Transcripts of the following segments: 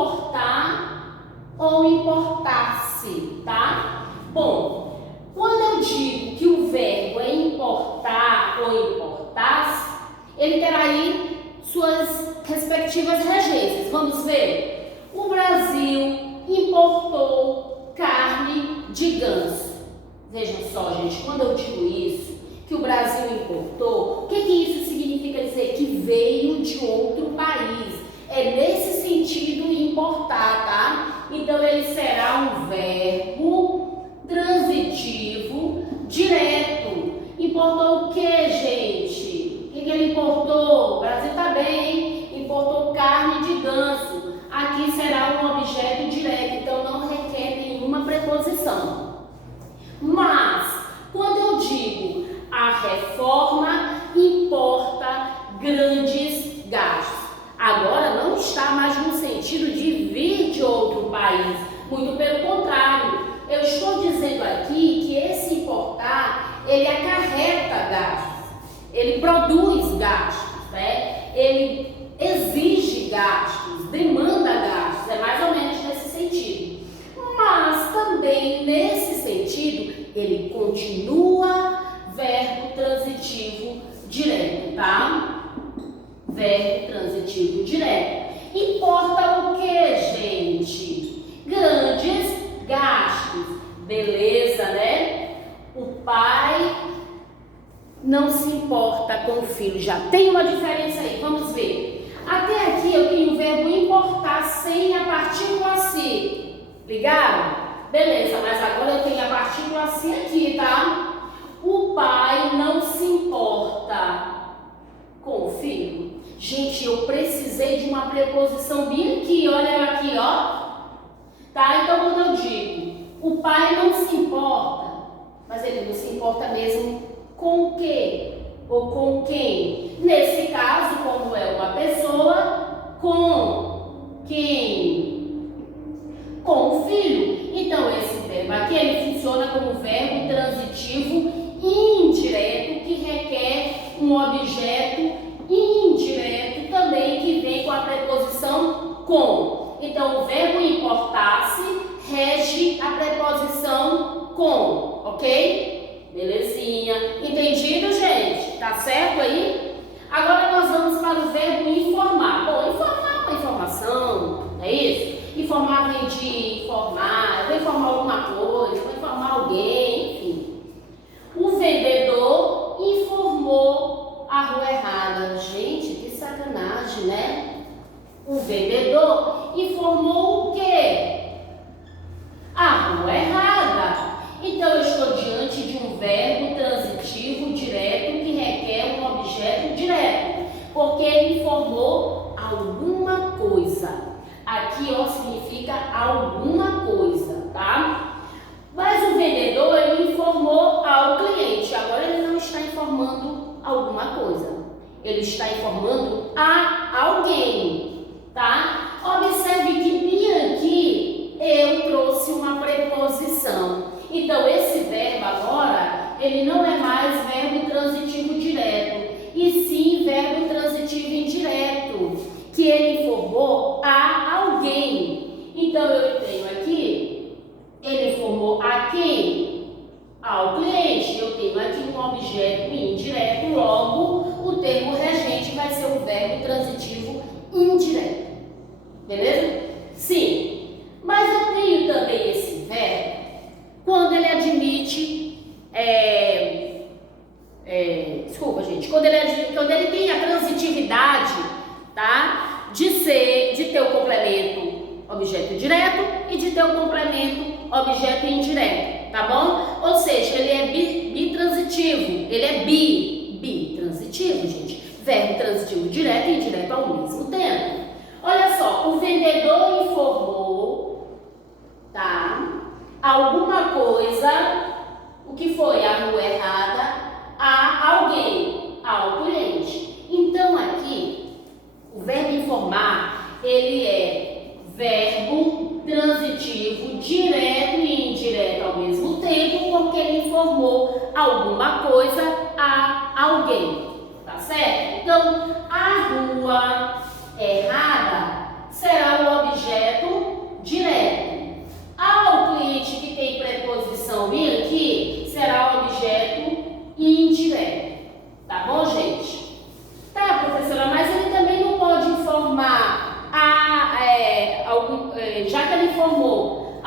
importar ou importar-se, tá? Bom, quando eu digo que o verbo é importar ou importar-se, ele terá aí suas respectivas regências. Vamos ver? O Brasil importou carne de ganso. Vejam só, gente, quando eu digo isso, que o Brasil importou, o que isso significa dizer? Que veio de outro país. É nesse sentido importar, tá? Então, ele será um verbo transitivo direto. Importou o que, gente? O que ele importou? O Brasil tá bem, importou carne de ganso. Aqui será um objeto direto, então não requer nenhuma preposição. Mas, quando eu digo a reforma importa grandes gastos, agora não está mais no sentido de vir de outro país, muito pelo contrário, eu estou dizendo aqui que esse importar, ele acarreta gastos, ele produz gastos, né? Ele exige gastos, demanda gastos, é mais ou menos nesse sentido. Mas também nesse sentido, ele continua verbo transitivo direto, tá? Verbo transitivo direto. Importa o que, gente? Grandes gastos. Beleza, né? O pai não se importa com o filho. Já tem uma diferença aí, vamos ver. Até aqui eu tenho o verbo importar sem a partícula se. Ligaram? Beleza, mas agora eu tenho a partícula se aqui, tá? O pai não se importa com o filho. Gente, eu precisei de uma preposição bem aqui, olha ela aqui, ó. Tá? Então, quando eu digo, o pai não se importa, mas ele não se importa mesmo com o quê? Ou com quem? Nesse caso, como é uma pessoa, com quem? Com o filho. Então, esse verbo aqui, ele funciona como verbo transitivo indireto, que requer um objeto indireto também, que vem com a preposição com. Então, o verbo importar-se rege a preposição com, ok? Belezinha. Entendido, gente? Tá certo aí? Agora nós vamos para o verbo informar. Bom, informar é uma informação, não é isso? Informar vem de informar, eu vou informar alguma coisa, vou informar alguém, enfim. O vendedor informou a rua errada. Gente, que sacanagem, né? O vendedor informou o quê? A rua errada. Então, eu estou diante de um verbo transitivo direto que requer um objeto direto, porque ele informou alguma coisa. Aqui, ó, significa alguma coisa, tá? Mas o vendedor, ele informou ao cliente. Agora, ele não está informando alguma coisa. Ele está informando a alguém, tá? Observe que bem aqui eu trouxe uma preposição. Então, esse verbo agora, ele não é mais verbo transitivo direto, e sim verbo transitivo indireto, que ele informou a alguém. Então, eu tenho aqui, ele informou a quem? Ao cliente. Eu tenho aqui um objeto indireto, logo, o termo regente vai ser o verbo transitivo indireto. Beleza? Sim. Mas eu tenho também esse verbo quando ele admite, quando ele tem a transitividade, tá? De ter o complemento objeto direto e de ter o complemento objeto indireto, tá bom? Ou seja, ele é bitransitivo, ele é bitransitivo, gente. Verbo transitivo direto e indireto ao mesmo tempo. Olha só, o vendedor informou, tá? Alguma coisa, o que foi? A rua errada, a alguém, ao cliente. Então, aqui, o verbo informar, ele é verbo transitivo direto e indireto ao mesmo tempo, porque ele informou alguma coisa a alguém, tá certo? Então, a rua errada será o objeto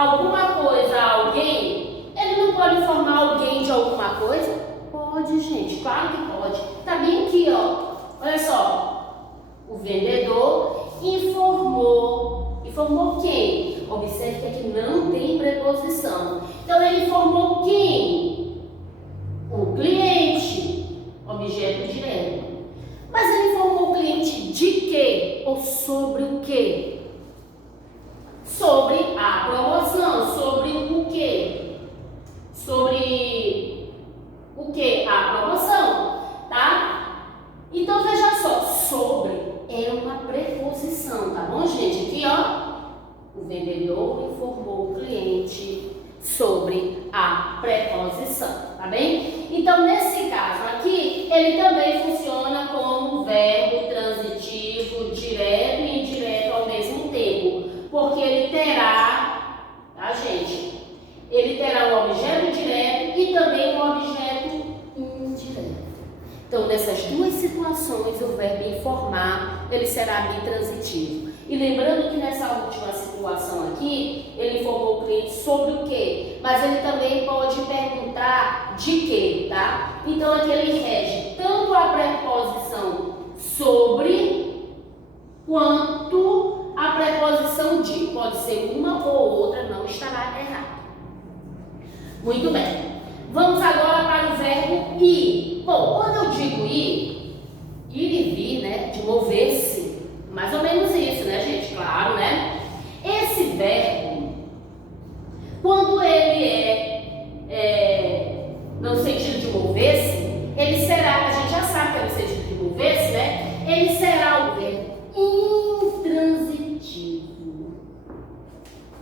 alguma coisa a alguém, ele não pode informar alguém de alguma coisa? Pode, gente, claro que pode. Tá bem aqui, ó. Olha só. O vendedor informou. Informou quem? Observe que aqui não tem preposição. Então, ele informou quem? O cliente. Objeto direto. Mas ele informou o cliente de quê? Ou sobre o quê? Sobre a promoção. Sobre o quê? Sobre o quê? A promoção, tá? Então, veja só. Sobre é uma preposição, tá bom, gente? Aqui, ó. O vendedor informou o cliente sobre a preposição, tá bem? Então, nesse caso aqui, ele também funciona como verbo transitivo direto e indireto ao mesmo tempo, porque ele terá, tá, gente? Ele terá um objeto direto e também um objeto indireto. Então, nessas duas situações, o verbo informar, ele será bitransitivo. E lembrando que nessa última situação aqui, ele informou o cliente sobre o quê? Mas ele também pode perguntar de quê, tá? Então, aqui ele rege tanto a preposição sobre, quanto a preposição de. Pode ser uma ou outra, não estará errado. Muito bem. Vamos agora para o verbo ir. Bom, quando eu digo ir e vir, né, de mover-se, mais ou menos isso, né, gente? Claro, né? Esse verbo, quando ele é no sentido de mover-se, ele será, a gente já sabe que é no sentido de mover-se, né? Ele será o verbo intransitivo,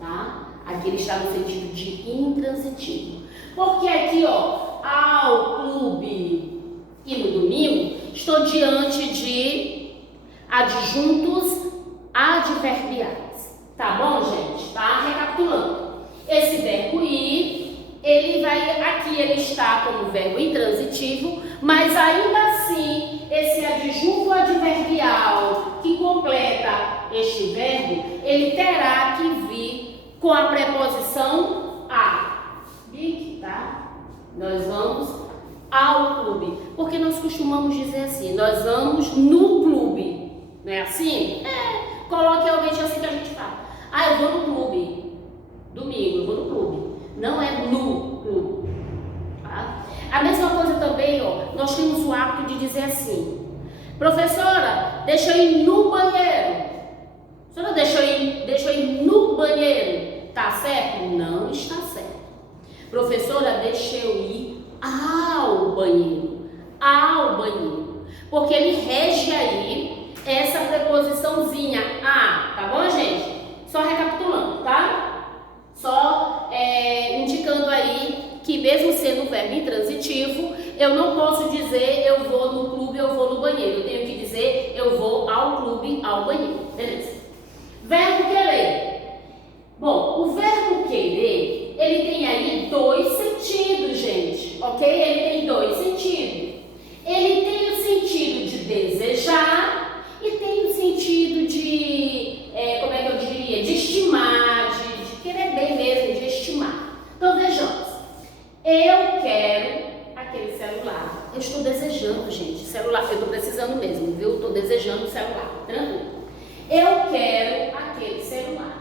tá? Aqui ele está no sentido de intransitivo. Porque aqui, ó, ao clube e no domingo, estou diante de adjuntos adverbiais. Tá bom, gente? Tá? Recapitulando. Esse verbo ir, ele vai, aqui ele está como verbo intransitivo, mas ainda assim, esse adjunto adverbial que completa este verbo, ele terá que vir com a preposição a. Tá? Nós vamos ao clube. Porque nós costumamos dizer assim, nós vamos no clube. Não é assim? É, coloque realmente assim que a gente fala. Ah, eu vou no clube. Domingo, eu vou no clube. Não é no clube. Tá? A mesma coisa também, ó, nós temos o hábito de dizer assim: professora, deixa eu ir no banheiro. Professora, deixa eu ir no banheiro. Tá certo? Não está certo. Professora, deixa eu ir ao banheiro. Ao banheiro. Porque ele rege aí essa preposiçãozinha a, tá bom, gente? Só recapitulando, tá? Só indicando aí que mesmo sendo verbo intransitivo, eu não posso dizer eu vou no clube, eu vou no banheiro. Eu tenho que dizer eu vou ao clube, ao banheiro. Beleza? Verbo querer. Bom, o verbo querer, ele tem aí dois sentidos, gente, ok? Ele tem dois sentidos. Ele tem o sentido de desejar e tem o sentido de, como é que eu diria, de estimar, de querer bem mesmo, de estimar. Então, vejamos. Eu quero aquele celular. Eu estou desejando, gente, celular. Eu estou precisando mesmo, viu? Estou desejando celular, tranquilo. Eu quero aquele celular.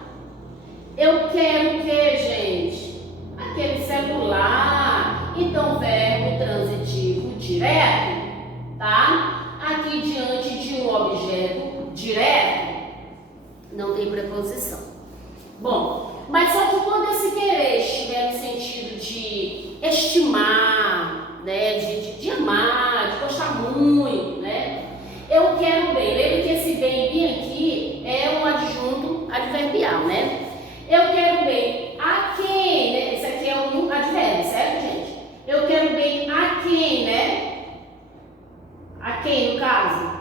Eu quero o que, gente? Aquele celular. Então, verbo transitivo direto, tá? Aqui diante de um objeto direto, não tem preposição. Bom, mas só que quando esse querer estiver no sentido de estimar, né? De amar, de gostar muito, né? Eu quero bem. Lembra que esse bem aqui é um adjunto adverbial, né? Eu quero bem a quem, né? Esse aqui é um advérbio, certo, gente? Eu quero bem a quem, né? A quem, no caso?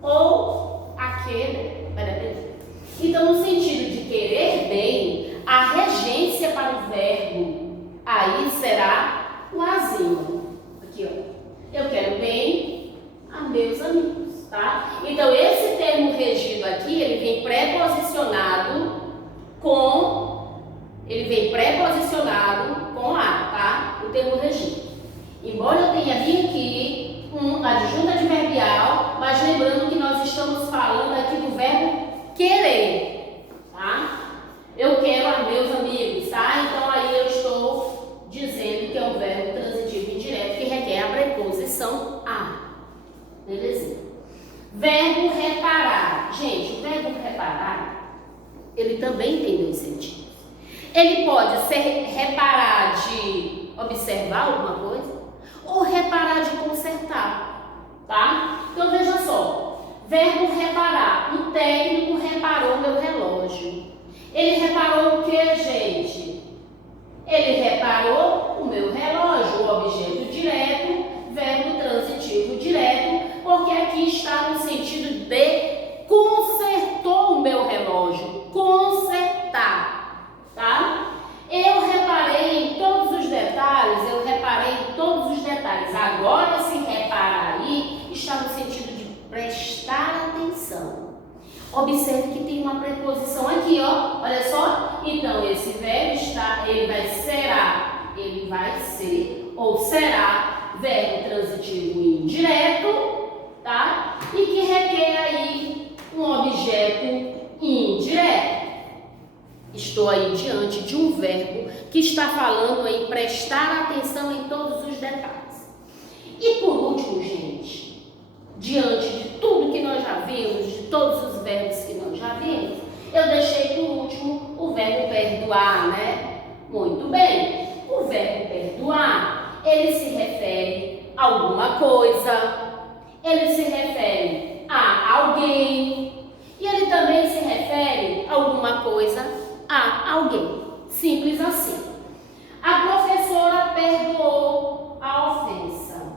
Ou aquele. Peraí. Então, no sentido de querer bem, a regência para o verbo aí será o azinho. Aqui, ó. Eu quero bem a meus amigos, tá? Então, esse termo regido aqui, ele vem preposicionado com ele vem pré-posicionado com a, tá? O termo regido. Embora eu tenha vindo aqui um adjunto adverbial, mas lembrando que nós estamos falando aqui do verbo querer, tá? Eu quero a meus amigos, tá? Então aí eu estou dizendo que é um verbo transitivo indireto que requer a preposição a. Beleza? Verbo reparar. Gente, o verbo reparar, ele também tem dois sentidos. Ele pode ser reparar de observar alguma coisa ou reparar de consertar, tá? Então veja só, verbo reparar. O técnico reparou meu relógio. Ele reparou o que, gente? Ele reparou o meu relógio, o objeto direto, verbo transitivo direto, porque aqui está no sentido de consertou o meu relógio, consertar, tá? Eu reparei em todos os detalhes, Agora, se reparar aí, está no sentido de prestar atenção. Observe que tem uma preposição aqui, ó. Olha só. Então, esse verbo ele vai ser ou será verbo transitivo indireto, tá? E que requer aí um objeto indireto. Estou aí diante de um verbo que está falando em prestar atenção em todos os detalhes. E por último, gente, diante de tudo que nós já vimos, de todos os verbos que nós já vimos, eu deixei por último o verbo perdoar, né? Muito bem. O verbo perdoar, ele se refere a alguma coisa, ele se refere a alguém e ele também se refere a alguma coisa a alguém. Simples assim. A professora perdoou a ofensa.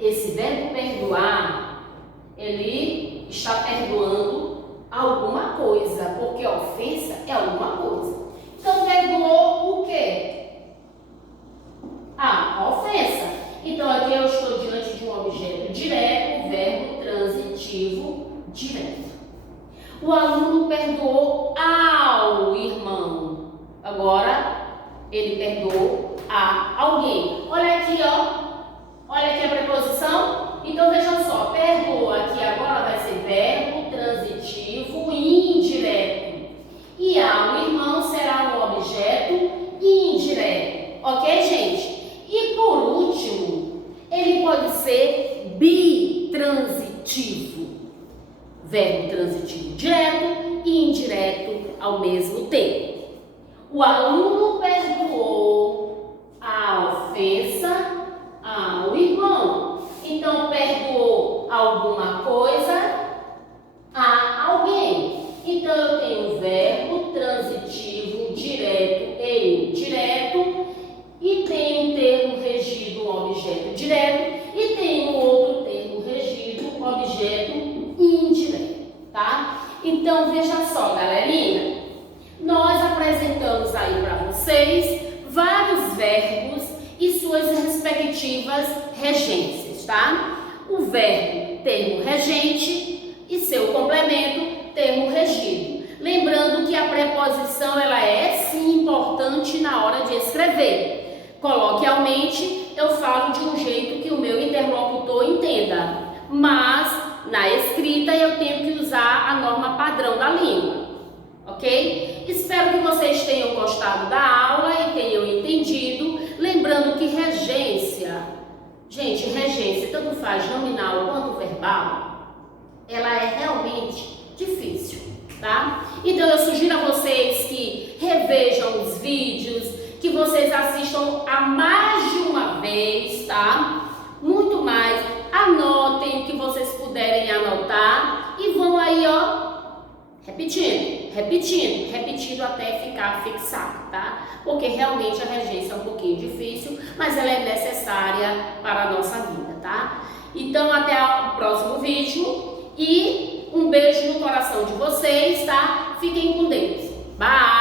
Esse verbo perdoar, ele está perdoando alguma coisa, porque a ofensa é alguma coisa. Então, perdoou o quê? A ofensa. Então, aqui eu estou diante de um objeto direto, verbo transitivo direto. O aluno perdoou ao irmão. Agora, ele perdoou a alguém. Olha aqui, ó. Olha aqui a preposição. Então, veja só. Perdoou aqui agora vai ser verbo transitivo indireto. E ao irmão será um objeto indireto. Ok, gente? E por último, ele pode ser bitransitivo. Verbo transitivo direto e indireto ao mesmo tempo. O aluno perdoou a ofensa ao irmão. Então, perdoou alguma coisa a alguém. Então, eu tenho o verbo transitivo direto e indireto e tenho um termo regido, um objeto direto e tenho outro termo regido, um objeto indireto, tá? Então, veja só, galerinha, nós apresentamos aí para vocês vários verbos e suas respectivas regências, tá? O verbo termo regente e seu complemento termo regido. Lembrando que a preposição ela é sim importante na hora de escrever. Coloquialmente, eu falo de um jeito que o meu interlocutor entenda, mas na escrita eu tenho que usar a norma padrão da língua, ok? Espero que vocês tenham gostado da aula e tenham entendido. Lembrando que regência, gente, regência tanto faz nominal quanto verbal, ela é realmente difícil, tá? Então eu sugiro a vocês que revejam os vídeos, que vocês assistam a mais de uma vez, tá? Muito mais. Anotem o que vocês puderem anotar e vão aí, ó, repetindo até ficar fixado, tá? Porque realmente a regência é um pouquinho difícil, mas ela é necessária para a nossa vida, tá? Então, até o próximo vídeo e um beijo no coração de vocês, tá? Fiquem com Deus. Bye!